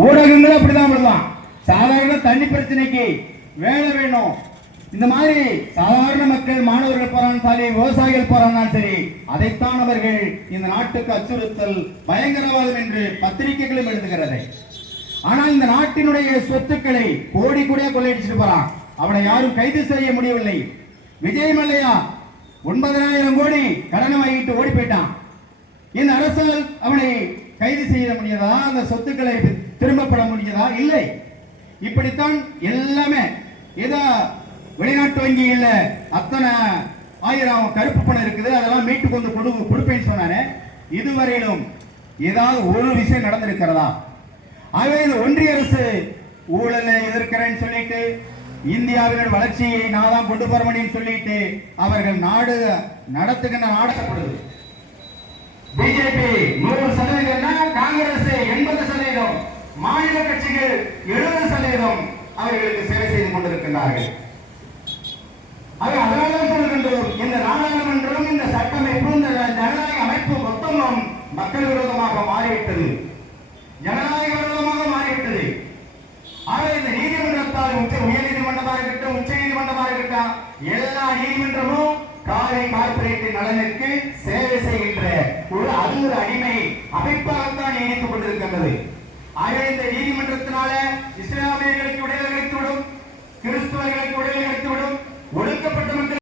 ஊடகங்களும் அப்படிதான் அப்படிதான் சாதாரண தண்ணி பிரச்சனைக்கு வேலை வேணும். இந்த மாதிரி சாதாரண மக்கள் மாணவர்கள் போறாலும் சரி விவசாயிகள் போறாலும் சரி அதைத்தான் அவர்கள் இந்த நாட்டுக்கு அச்சுறுத்தல் பயங்கரவாதம் என்று பத்திரிகைகளும் எழுதுகிறது. ஆனால் இந்த நாட்டினுடைய சொத்துக்களை கோடி கூட கொள்ளையடிச்சிட்டு போறான். அவனை யாரும் கைது செய்ய முடியவில்லை. விஜய் மல்லையா ஒன்பதாயிரம் கோடி கடனை வாங்கிட்டு ஓடி போயிட்டான். இந்த அரசால் அவனை கைது செய்ய முடியாதா? அந்த சொத்துக்களை திரும்பப்பட முடியாதா? இல்லை. இப்படித்தான் எல்லாமே ஏதோ வெளிநாட்டு வங்கியில் அத்தனை ஆயிரம் கருப்பு பணம் இருக்குது அதெல்லாம் மீட்டு கொண்டு கொடு கொடுப்பேன்னு சொன்னானே. இதுவரையிலும் ஏதாவது ஒரு விஷயம் நடந்திருக்கிறதா? ஆகவே இந்த ஒன்றிய அரசு ஊழலை எதிர்க்கிறேன்னு சொல்லிட்டு இந்தியாவின் வளர்ச்சியை நான் தான் கொண்டு போற முடியும்னு சொல்லிட்டு அவர்கள் நாடு நடத்துகின்ற நாடகப்படுது. பிஜேபி நூறு சதவீதம்னா காங்கிரஸ் எண்பது சதவீதம். மாநில கட்சிகள் எழுபது சதவீதம் அவர்களுக்கு சேவை செய்து கொண்டிருக்கின்றார்கள். ஆக அதனால்தான் சொல்கின்றோம் இந்த நாடாளுமன்றம் இந்த சட்டமைப்பு இந்த ஜனநாயக அமைப்பு மொத்தமும் மக்கள் விரோதமாக மாறிவிட்டது. ஜனநாயக விரோதமாக மாறிவிட்டது. ஆக இந்த நீதிமன்றத்தால் உச்ச உயர் நீதிமன்றமாக இருக்கட்டும் உச்ச நீதிமன்றமாக இருக்கட்டும் எல்லா நீதிமன்றமும் காலை கார்பரேட்டின் நலனுக்கு சேவை செய்கின்ற ஒரு அது ஒரு அடிமை அமைப்பாகத்தான் இணைத்துக் கொண்டிருக்கின்றது. ஆகவே இந்த